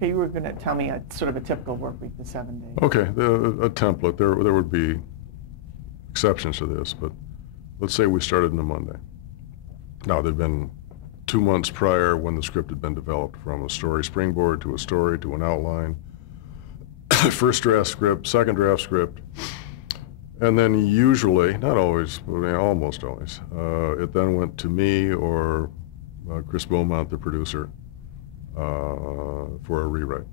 Okay, you were going to tell me a sort of a typical work week, the 7 days. Okay, a template. There would be exceptions to this, but let's say we started on a Monday. Now, there'd been 2 months prior when the script had been developed, from a story springboard to a story to an outline, first draft script, second draft script, and then usually, not always, but almost always, it then went to me or Chris Beaumont, the producer, for a rewrite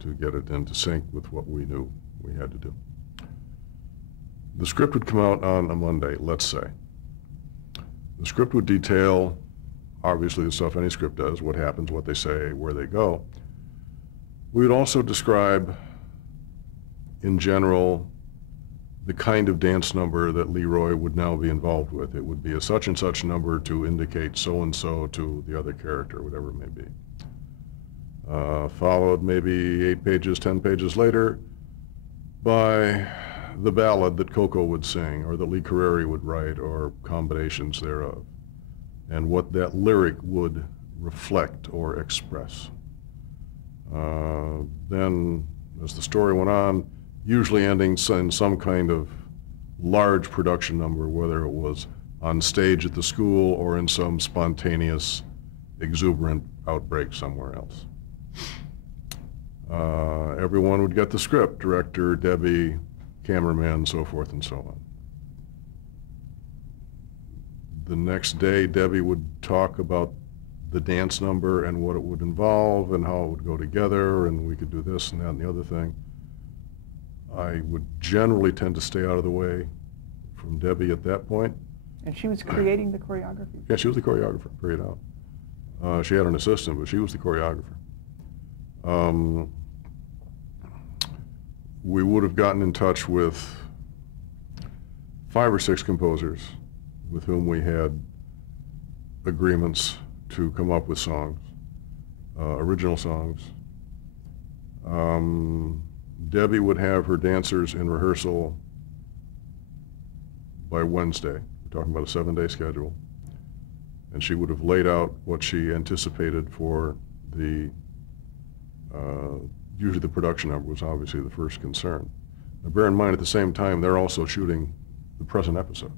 to get it into sync with what we knew we had to do. The script would come out on a Monday, let's say. The script would detail, obviously, the stuff any script does, what happens, what they say, where they go. We would also describe, in general, the kind of dance number that Leroy would now be involved with. It would be a such and such number to indicate so-and-so to the other character, whatever it may be. Followed maybe 8 pages, 10 pages later by the ballad that Coco would sing, or that Lee Carreri would write, or combinations thereof, and what that lyric would reflect or express. Then, as the story went on, usually ending in some kind of large production number, whether it was on stage at the school or in some spontaneous, exuberant outbreak somewhere else. Everyone would get the script, director, Debbie, cameraman, so forth and so on. The next day, Debbie would talk about the dance number and what it would involve and how it would go together, and we could do this and that and the other thing. I would generally tend to stay out of the way from Debbie at that point. And she was creating the choreography? Yeah, she was the choreographer, period out. She had an assistant, but she was the choreographer. We would have gotten in touch with 5 or 6 composers with whom we had agreements to come up with songs, original songs. Debbie would have her dancers in rehearsal by Wednesday. We're talking about a 7-day schedule. And she would have laid out what she anticipated for the, usually the production number was obviously the first concern. Now bear in mind, at the same time, they're also shooting the present episode.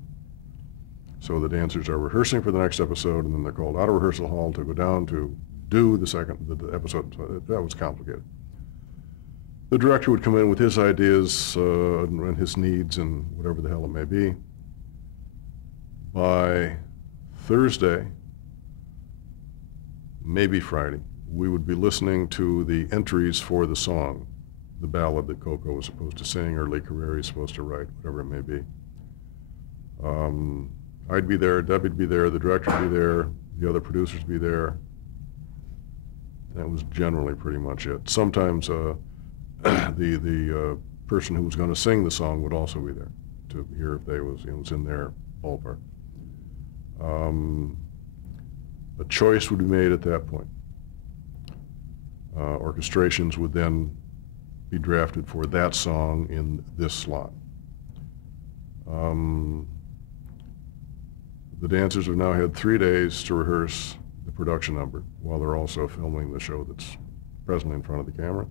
So the dancers are rehearsing for the next episode, and then they're called out of rehearsal hall to go down to do the episode. So that was complicated. The director would come in with his ideas and his needs and whatever the hell it may be. By Thursday, maybe Friday, we would be listening to the entries for the song, the ballad that Coco was supposed to sing or Lee Carreri is supposed to write, whatever it may be. I'd be there, Debbie'd be there, the director would be there, the other producers would be there. That was generally pretty much it. Sometimes the person who was going to sing the song would also be there to hear if it was in their ballpark. A choice would be made at that point. Orchestrations would then be drafted for that song in this slot. The dancers have now had 3 days to rehearse the production number while they're also filming the show that's presently in front of the camera.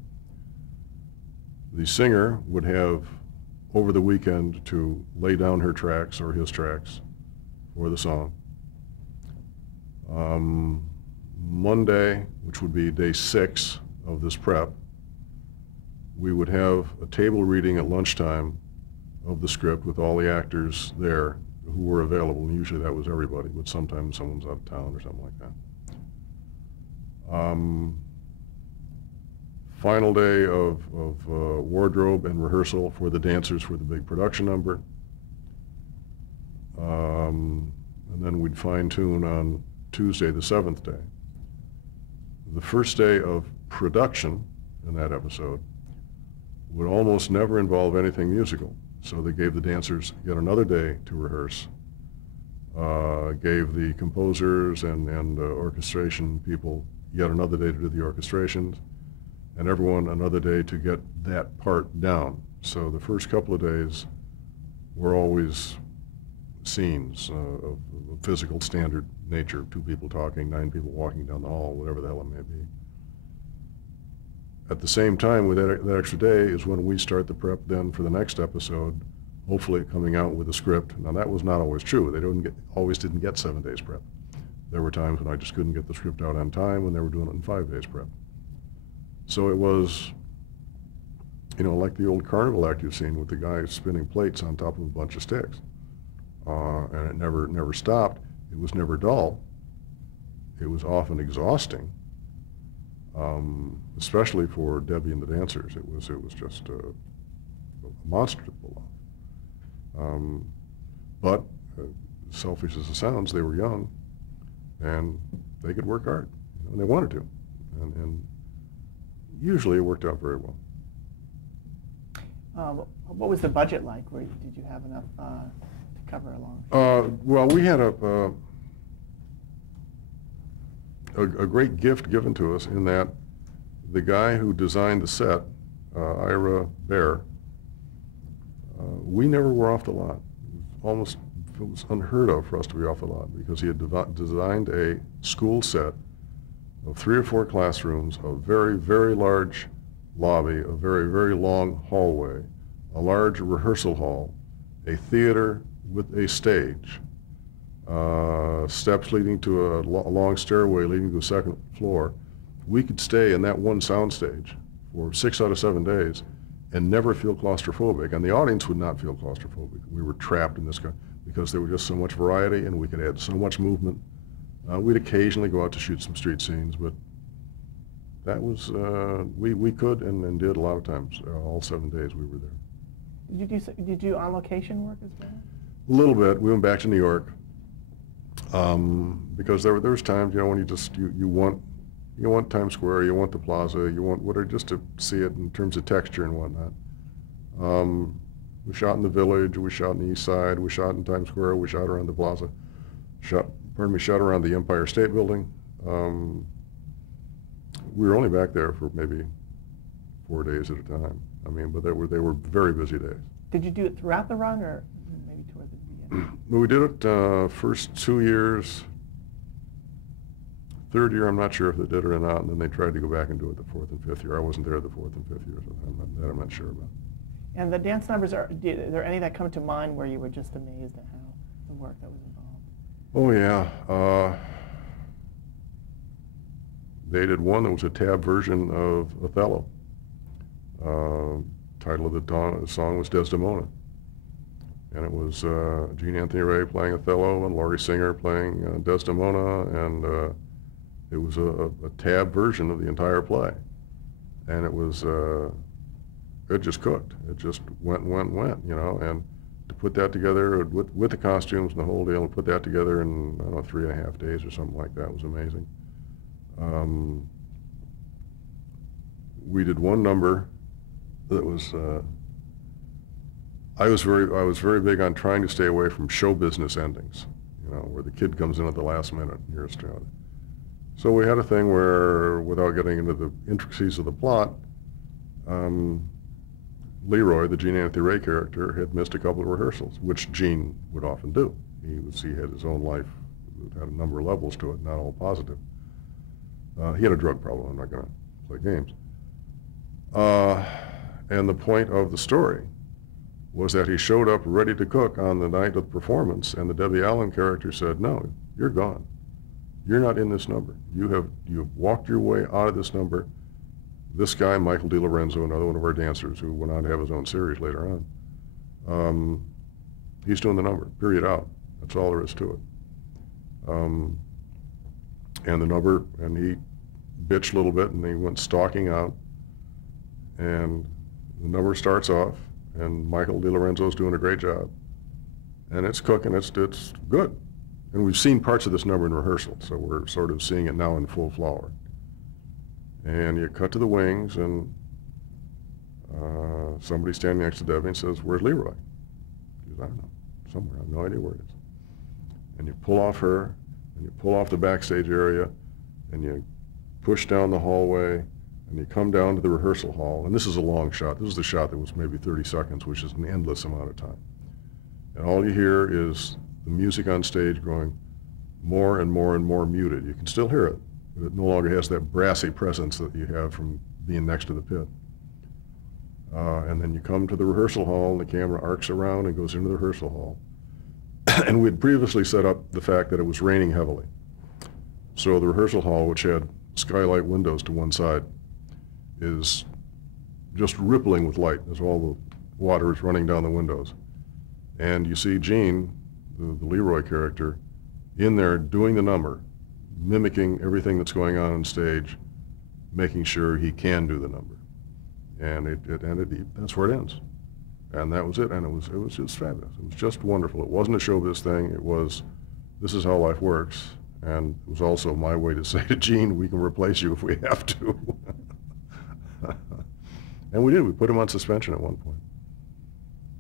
The singer would have over the weekend to lay down her tracks or his tracks for the song. Monday, which would be day 6 of this prep, we would have a table reading at lunchtime of the script with all the actors there who were available, and usually that was everybody, but sometimes someone's out of town or something like that. Final day of wardrobe and rehearsal for the dancers for the big production number. And then we'd fine-tune on Tuesday, the 7th day. The first day of production in that episode would almost never involve anything musical. So they gave the dancers yet another day to rehearse, gave the composers and orchestration people yet another day to do the orchestrations, and everyone another day to get that part down. So the first couple of days were always scenes of physical standard nature, 2 people talking, 9 people walking down the hall, whatever the hell it may be. At the same time, with that extra day is when we start the prep then for the next episode, hopefully coming out with a script. Now that was not always true. They always didn't get 7 days prep. There were times when I just couldn't get the script out on time when they were doing it in 5 days prep. So it was, you know, like the old carnival act you've seen with the guy spinning plates on top of a bunch of sticks. And it never stopped. It was never dull. It was often exhausting, especially for Debbie and the dancers. It was just a monster to pull off. But selfish as it sounds, they were young, and they could work hard, you know, and they wanted to, and usually it worked out very well. What was the budget like? Did you have enough to cover a long? Well, we had a great gift given to us in that the guy who designed the set, Ira Bear, we never were off the lot. It was unheard of for us to be off the lot because he had designed a school set of 3 or 4 classrooms, a very, very large lobby, a very, very long hallway, a large rehearsal hall, a theater with a stage, steps leading to a long stairway leading to a second floor. We could stay in that one soundstage for 6 out of 7 days and never feel claustrophobic, and the audience would not feel claustrophobic. We were trapped in this because there was just so much variety and we could add so much movement. We'd occasionally go out to shoot some street scenes, but that was, we could and did a lot of times. All 7 days we were there. Did you do on-location work as well? A little bit. We went back to New York because there was times, you know, when you want Times Square, you want the Plaza, you want whatever, just to see it in terms of texture and whatnot. We shot in the Village, we shot in the East Side, we shot in Times Square, we shot around the Plaza, shot around the Empire State Building. We were only back there for maybe 4 days at a time. I mean, but they were very busy days. Did you do it throughout the run, or maybe toward the beginning? We did it first 2 years. Third year, I'm not sure if they did it or not, and then they tried to go back and do it the 4th and 5th year. I wasn't there the 4th and 5th year, so I'm not sure about. And the dance numbers, are there any that come to mind where you were just amazed at how the work that was involved? Oh yeah, they did one that was a tab version of Othello. Title of the song was Desdemona, and it was Gene Anthony Ray playing Othello and Laurie Singer playing Desdemona, and it was a tab version of the entire play, and it was it just cooked. It just went, you know, and to put that together with the costumes and the whole deal, and put that together in, I don't know, 3.5 days or something like that was amazing. We did one number that was, I was very big on trying to stay away from show business endings, you know, where the kid comes in at the last minute and you're stranded. So we had a thing where, without getting into the intricacies of the plot, Leroy, the Gene Anthony Ray character, had missed a couple of rehearsals, which Gene would often do. He had his own life that had a number of levels to it, not all positive. He had a drug problem. I'm not going to play games. And the point of the story was that he showed up ready to cook on the night of the performance, and the Debbie Allen character said, "No, you're gone. You're not in this number. You've walked your way out of this number." This guy, Michael DiLorenzo, another one of our dancers who went on to have his own series later on, he's doing the number, period, out. That's all there is to it. And the number, and he bitched a little bit, and he went stalking out, and the number starts off, and Michael DiLorenzo's doing a great job, and it's cooking, it's good. And we've seen parts of this number in rehearsal, so we're sort of seeing it now in full flower. And you cut to the wings, and somebody standing next to Debbie and says, "Where's Leroy?" She goes, "I don't know, somewhere, I have no idea where it is." And you pull off her, and you pull off the backstage area, and you push down the hallway, and you come down to the rehearsal hall. And this is a long shot. This is the shot that was maybe 30 seconds, which is an endless amount of time. And all you hear is the music on stage growing more and more and more muted. You can still hear it, but it no longer has that brassy presence that you have from being next to the pit. And then you come to the rehearsal hall, and the camera arcs around and goes into the rehearsal hall. And we had previously set up the fact that it was raining heavily. So the rehearsal hall, which had skylight windows to one side, is just rippling with light as all the water is running down the windows. And you see Gene, the Leroy character, in there doing the number, mimicking everything that's going on stage, making sure he can do the number. And it ended, that's where it ends. And that was it, and it was just fabulous. It was just wonderful. It wasn't a showbiz thing, it was, this is how life works. And it was also my way to say to Gene, we can replace you if we have to. And we did, we put him on suspension at one point.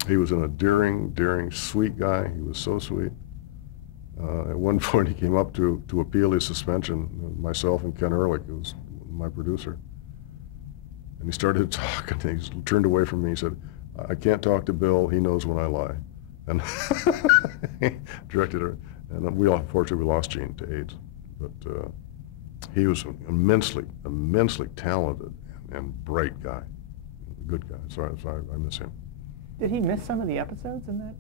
He was an endearing, sweet guy. He was so sweet. At one point he came up to appeal his suspension, myself and Ken Ehrlich, who was my producer. And he started to talk, and he turned away from me. He said, I can't talk to Bill, he knows when I lie. And he directed her. And unfortunately, we lost Gene to AIDS. But he was an immensely talented and bright guy, a good guy. So I miss him. Did he miss some of the episodes in that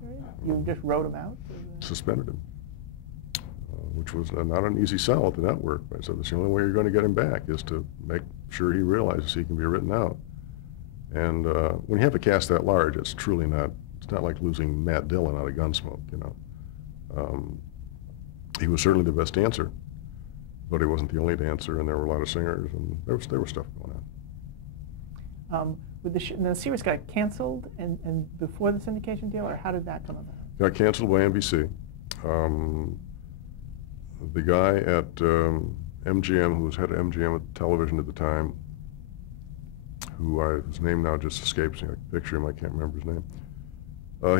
period? You just wrote him out? Suspended him, which was not an easy sell at the network. I said, that's the only way you're going to get him back is to make sure he realizes he can be written out. And when you have a cast that large, it's truly not, it's not like losing Matt Dillon out of Gunsmoke, you know. He was certainly the best dancer, but he wasn't the only dancer, and there were a lot of singers, and there was stuff going on. With the series got canceled and before the syndication deal, or how did that come about? Got canceled by NBC. The guy at MGM, who was head of MGM at television at the time, his name now just escapes me. I can picture him, I can't remember his name.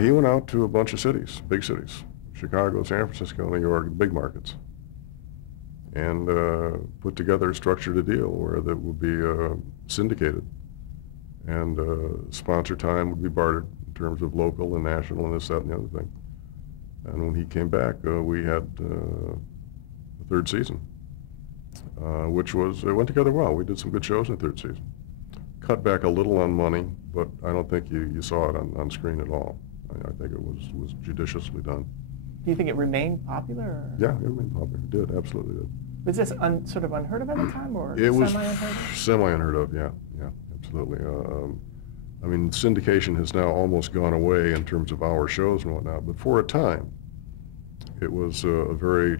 He went out to a bunch of cities, big cities, Chicago, San Francisco, New York, big markets, and put together, structured a deal where that would be syndicated, and sponsor time would be bartered in terms of local and national and this, that, and the other thing. And when he came back, we had the third season, which was, it went together well. We did some good shows in the third season. Cut back a little on money, but I don't think you saw it on screen at all. I think it was judiciously done. Do you think it remained popular? Or? Yeah, it remained popular. It did, absolutely did. Was this sort of unheard of at the time, or it was semi-unheard of? Semi-unheard of, yeah, absolutely. I mean, syndication has now almost gone away in terms of our shows and whatnot, but for a time, it was a very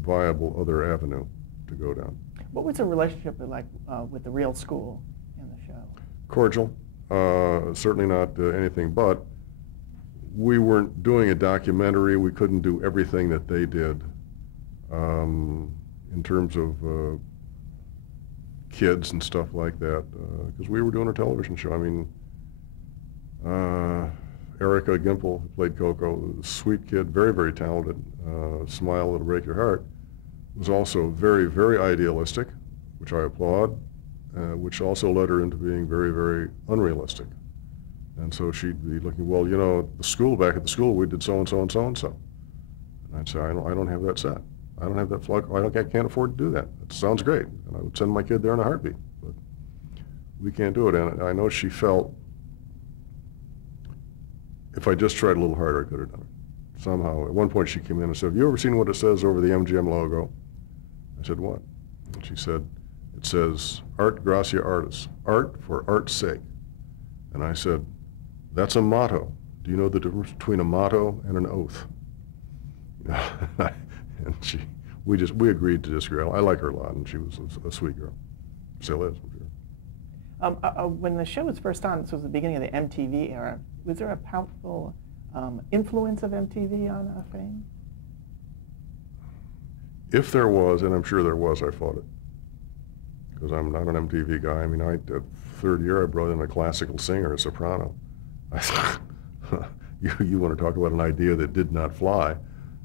viable other avenue to go down. What was the relationship like with the real school in the show? Cordial, certainly not anything but. We weren't doing a documentary. We couldn't do everything that they did in terms of kids and stuff like that, because we were doing a television show. I mean, Erica Gimple, who played Coco, sweet kid, very talented, smile that'll break your heart, was also very idealistic, which I applaud, which also led her into being very unrealistic. And so she'd be looking, well, you know, the school, back at the school, we did so-and-so and so-and-so. And I'd say, I don't have that set. I don't have that flock. I can't afford to do that. It sounds great. And I would send my kid there in a heartbeat. But we can't do it. And I know she felt, if I just tried a little harder, I could have done it. Somehow, at one point she came in and said, have you ever seen what it says over the MGM logo? I said, what? And she said, it says, Art Gracia Artis, art for art's sake. And I said, that's a motto. Do you know the difference between a motto and an oath? And we agreed to disagree. I like her a lot, and she was a sweet girl. Still is, I'm sure. When the show was first on, this was the beginning of the MTV era, was there a powerful influence of MTV on Fame? If there was, and I'm sure there was, I fought it. Because I'm not an MTV guy. I mean, at third year, I brought in a classical singer, a soprano. I thought, you want to talk about an idea that did not fly.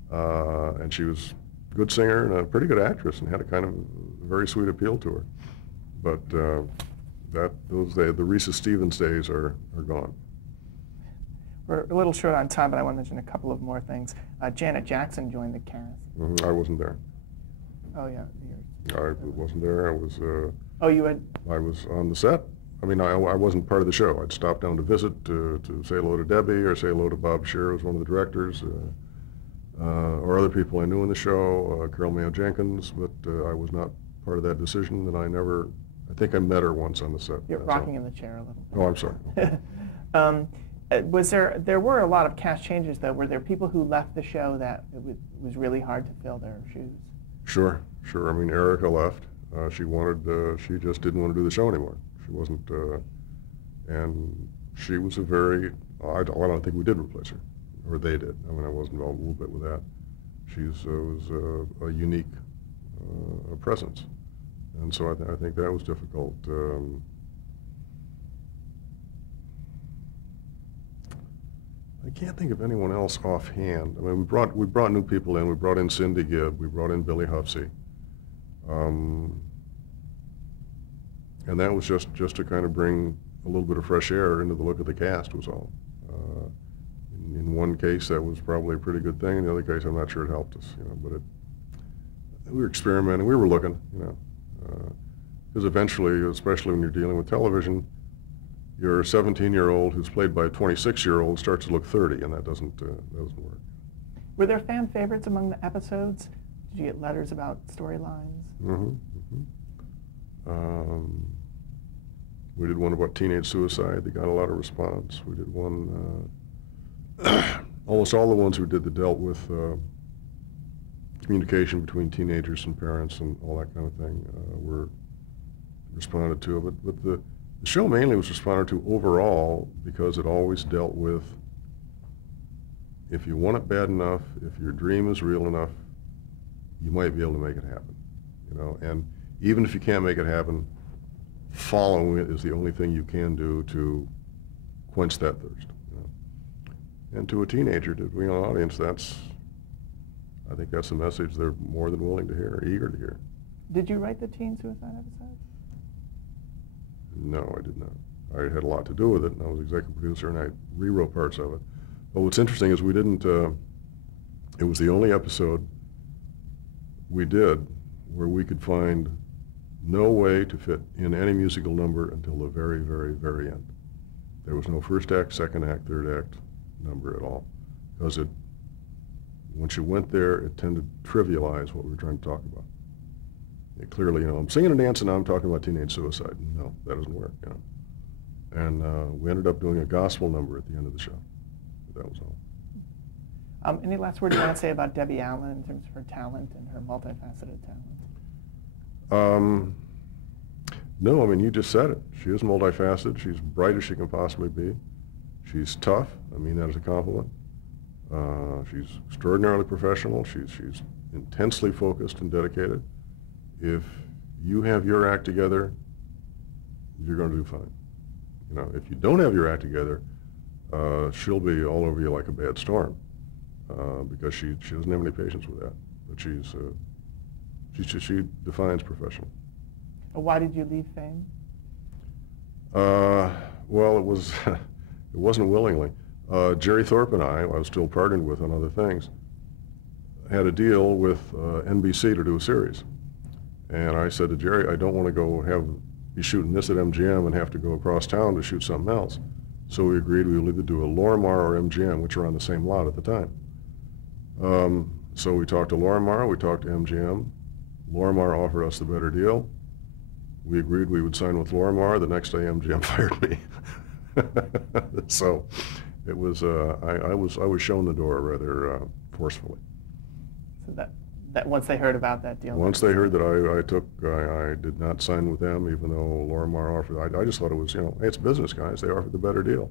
And she was a good singer and a pretty good actress and had a kind of very sweet appeal to her. But the Risa Stevens days are gone. We're a little short on time, but I want to mention a couple of more things. Janet Jackson joined the cast. I wasn't there. Oh, yeah. I wasn't there. I was. Oh, you had. I was on the set. I mean, I wasn't part of the show. I'd stop down to visit to say hello to Debbie or say hello to Bob Scheer, who's one of the directors, or other people I knew in the show, Carol Mayo Jenkins, but I was not part of that decision, and I think I met her once on the set. You're rocking in the chair a little bit. Oh, I'm sorry. There were a lot of cast changes, though. Were there people who left the show that it was really hard to fill their shoes? Sure. I mean, Erica left. She just didn't want to do the show anymore. She wasn't, and she was a very, I don't think we did replace her, or they did. I mean, I was involved a little bit with that. She was a unique presence, and so I think that was difficult. I can't think of anyone else offhand. I mean, we brought new people in. We brought in Cindy Gibb. We brought in Billy Huffsey. And that was just to kind of bring a little bit of fresh air into the look of the cast was all. In one case, that was probably a pretty good thing. In the other case, I'm not sure it helped us, but we were experimenting. We were looking, because eventually, especially when you're dealing with television, your 17-year-old who's played by a 26-year-old starts to look 30, and that doesn't work. Were there fan favorites among the episodes? Did you get letters about storylines? We did one about teenage suicide that got a lot of response. We did one, almost all the ones we did that dealt with communication between teenagers and parents and all that kind of thing were responded to. But the show mainly was responded to overall because it always dealt with, if you want it bad enough, if your dream is real enough, you might be able to make it happen, and even if you can't make it happen, following it is the only thing you can do to quench that thirst. And to a teenager, to an audience, I think that's a message they're more than willing to hear, eager to hear. Did you write the teen suicide episode? No, I did not. I had a lot to do with it, and I was executive producer, and I rewrote parts of it. But what's interesting is we didn't, it was the only episode we did where we could find no way to fit in any musical number until the very, very, very end. There was no first act, second act, third act number at all, because once you went there, it tended to trivialize what we were trying to talk about. It clearly, I'm singing and dancing, now I'm talking about teenage suicide. No, that doesn't work, And we ended up doing a gospel number at the end of the show. But that was all. Any last words you want to say about Debbie Allen in terms of her talent and her multifaceted talent? No, I mean, you just said it. She is multifaceted. She's bright as she can possibly be. She's tough. I mean that as a compliment. She's extraordinarily professional. She's intensely focused and dedicated. If you have your act together, you're going to do fine. If you don't have your act together, she'll be all over you like a bad storm. Because she doesn't have any patience with that. But she defines professional. Why did you leave Fame? Well, it wasn't willingly. Jerry Thorpe and I was still partnered with on other things, had a deal with NBC to do a series. And I said to Jerry, I don't want to be shooting this at MGM and have to go across town to shoot something else. So we agreed we would either do a Lorimar or MGM, which were on the same lot at the time. So we talked to Lorimar, we talked to MGM. Lorimar offered us the better deal. We agreed we would sign with Lorimar. The next day MGM fired me. So it was, I was shown the door rather forcefully. So that once they heard about that deal? Once they heard that I did not sign with them, even though Lorimar offered, I just thought it was, hey, it's business, guys. They offered the better deal.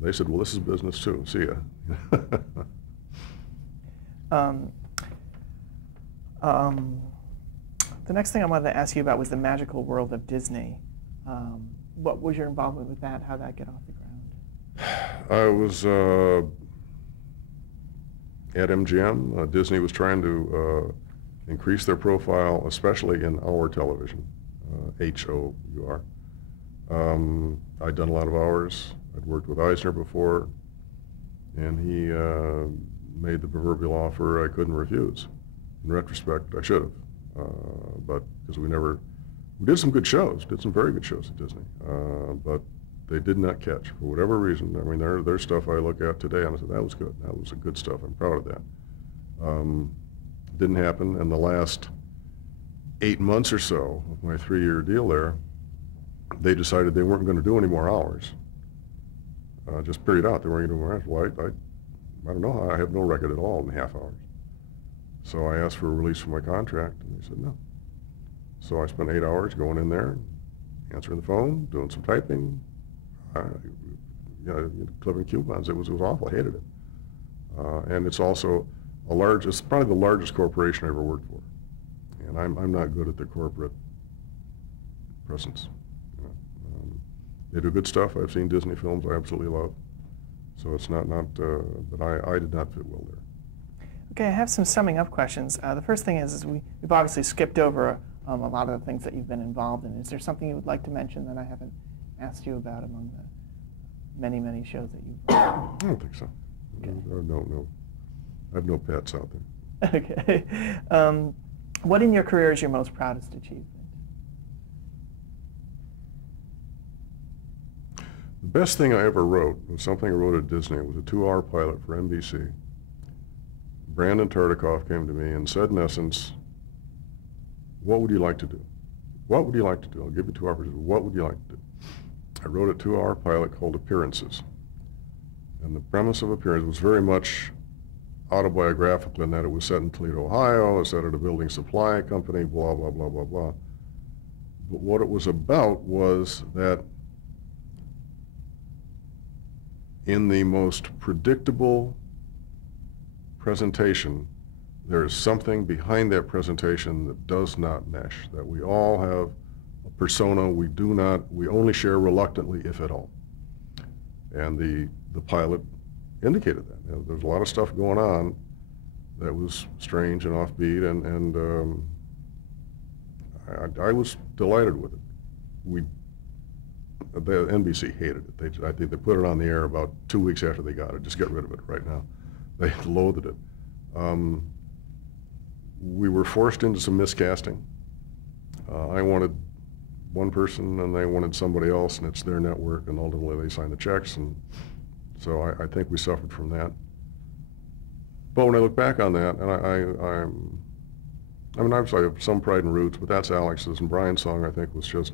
They said, well, this is business too. See ya. The next thing I wanted to ask you about was the magical world of Disney. What was your involvement with that? How did that get off the ground? I was at MGM. Disney was trying to increase their profile, especially in our television, HOUR. I'd done a lot of hours. I'd worked with Eisner before, and he made the proverbial offer I couldn't refuse. In retrospect, I should have. but because we did some good shows, did some very good shows at Disney, but they did not catch for whatever reason. I mean, there's stuff I look at today and I said, that was good. That was a good stuff. I'm proud of that. Didn't happen. And the last 8 months or so of my 3-year deal there, they decided they weren't going to do any more hours. Just period out. They weren't going to do more hours. Well, I don't know how. I have no record at all in half hours. So I asked for a release from my contract, and they said no. So I spent 8 hours going in there, answering the phone, doing some typing, clipping coupons. It was awful. I hated it. And it's also it's probably the largest corporation I ever worked for. And I'm not good at the corporate presence. They do good stuff. I've seen Disney films I absolutely love. So it's not but I did not fit well there. Okay, I have some summing up questions. The first thing is we've obviously skipped over a lot of the things that you've been involved in. Is there something you would like to mention that I haven't asked you about among the many, many shows that you've I don't think so. Okay. No. I have no pets out there. Okay. What in your career is your most proudest achievement? The best thing I ever wrote was something I wrote at Disney. It was a 2-hour pilot for NBC. Brandon Tartikoff came to me and said, in essence, what would you like to do? What would you like to do? I'll give you 2 hours. What would you like to do? I wrote a 2-hour pilot called Appearances. And the premise of Appearances was very much autobiographical in that it was set in Toledo, Ohio, it was set at a building supply company, blah, blah, blah, blah, blah. But what it was about was that in the most predictable presentation, there is something behind that presentation that does not mesh, that we all have a persona we only share reluctantly, if at all. And the pilot indicated that. There's a lot of stuff going on that was strange and offbeat, and I was delighted with it. The NBC hated it. I think they put it on the air about 2 weeks after they got it. Just get rid of it right now. They loathed it. We were forced into some miscasting. I wanted one person and they wanted somebody else, and it's their network, and ultimately they signed the checks, and so I think we suffered from that. But when I look back on that, and I mean, obviously I have some pride in Roots, but that's Alex's, and Brian's song I think was just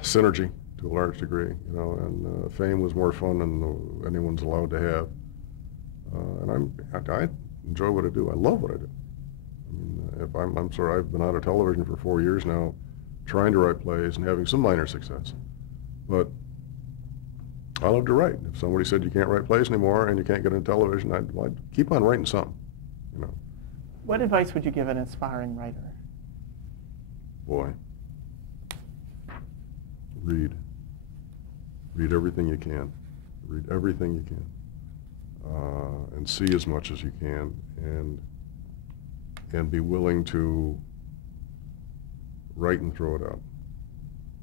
synergy to a large degree, and Fame was more fun than anyone's allowed to have. And I enjoy what I do. I love what I do. I mean, I'm sorry, I've been out of television for 4 years now, trying to write plays and having some minor success. But I love to write. If somebody said you can't write plays anymore and you can't get into television, I'd keep on writing something, What advice would you give an aspiring writer? Boy, read. Read everything you can. Read everything you can. And see as much as you can, and be willing to write and throw it out.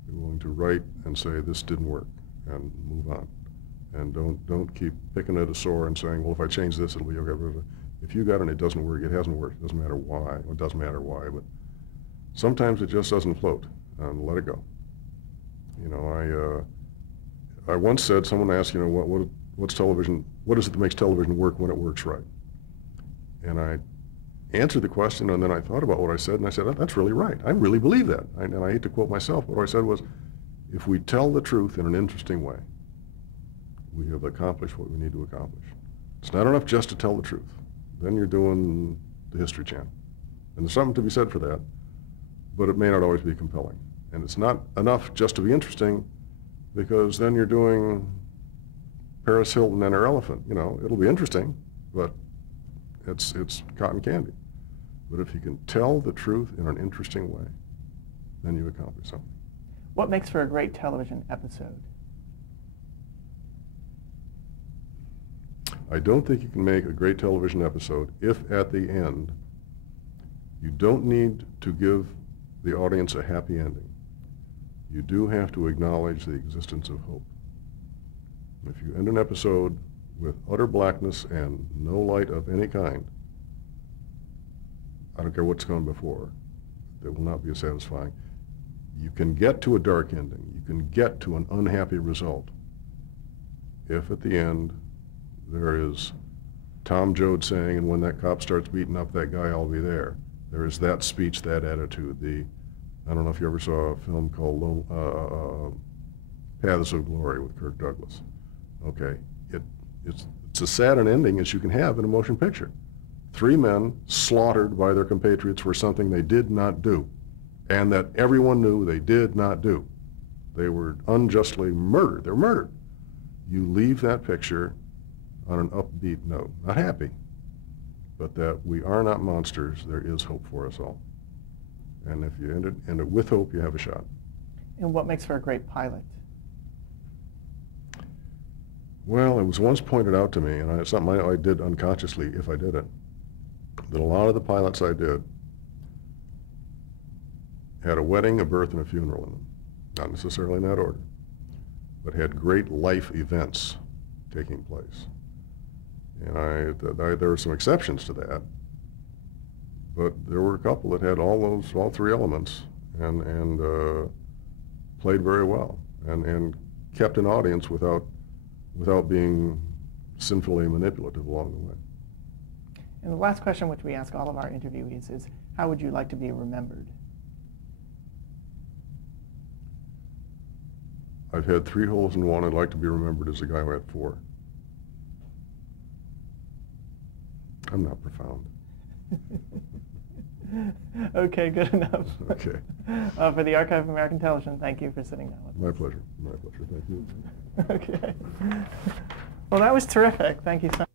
Be willing to write and say, this didn't work, and move on. And don't keep picking at a sore and saying, well, if I change this, it'll be okay. If you got it and it doesn't work, it hasn't worked. It doesn't matter why. It doesn't matter why, but sometimes it just doesn't float, and let it go. I once said, someone asked, what's television, what is it that makes television work when it works right? And I answered the question, and then I thought about what I said, and I said, that's really right. I really believe that. And I hate to quote myself, but what I said was, if we tell the truth in an interesting way, we have accomplished what we need to accomplish. It's not enough just to tell the truth. Then you're doing the History Channel. And there's something to be said for that, but it may not always be compelling. And it's not enough just to be interesting, because then you're doing Paris Hilton and her elephant. It'll be interesting, but it's cotton candy. But if you can tell the truth in an interesting way, then you accomplish something. What makes for a great television episode? I don't think you can make a great television episode if at the end you don't need to give the audience a happy ending. You do have to acknowledge the existence of hope. If you end an episode with utter blackness and no light of any kind, I don't care what's gone before, that will not be as satisfying. You can get to a dark ending. You can get to an unhappy result if at the end there is Tom Joad saying, and when that cop starts beating up that guy, I'll be there. There is that speech, that attitude. I don't know if you ever saw a film called Paths of Glory with Kirk Douglas. Okay, it's as sad an ending as you can have in a motion picture. 3 men slaughtered by their compatriots for something they did not do, and that everyone knew they did not do. They were unjustly murdered. They were murdered. You leave that picture on an upbeat note. Not happy, but that we are not monsters. There is hope for us all. And if you end it with hope, you have a shot. And what makes for a great pilot? Well, it was once pointed out to me, and it's something I did unconsciously if I did it, that a lot of the pilots I did had a wedding, a birth, and a funeral in them. Not necessarily in that order, but had great life events taking place. And there were some exceptions to that, but there were a couple that had all 3 elements and played very well and kept an audience without being sinfully manipulative along the way. And the last question which we ask all of our interviewees is, how would you like to be remembered? I've had 3 holes in one. I'd like to be remembered as the guy who had 4. I'm not profound. Okay, good enough. Okay. For the Archive of American Television, thank you for sitting down with us. My pleasure. My pleasure. Thank you. Okay. Well, that was terrific. Thank you so much.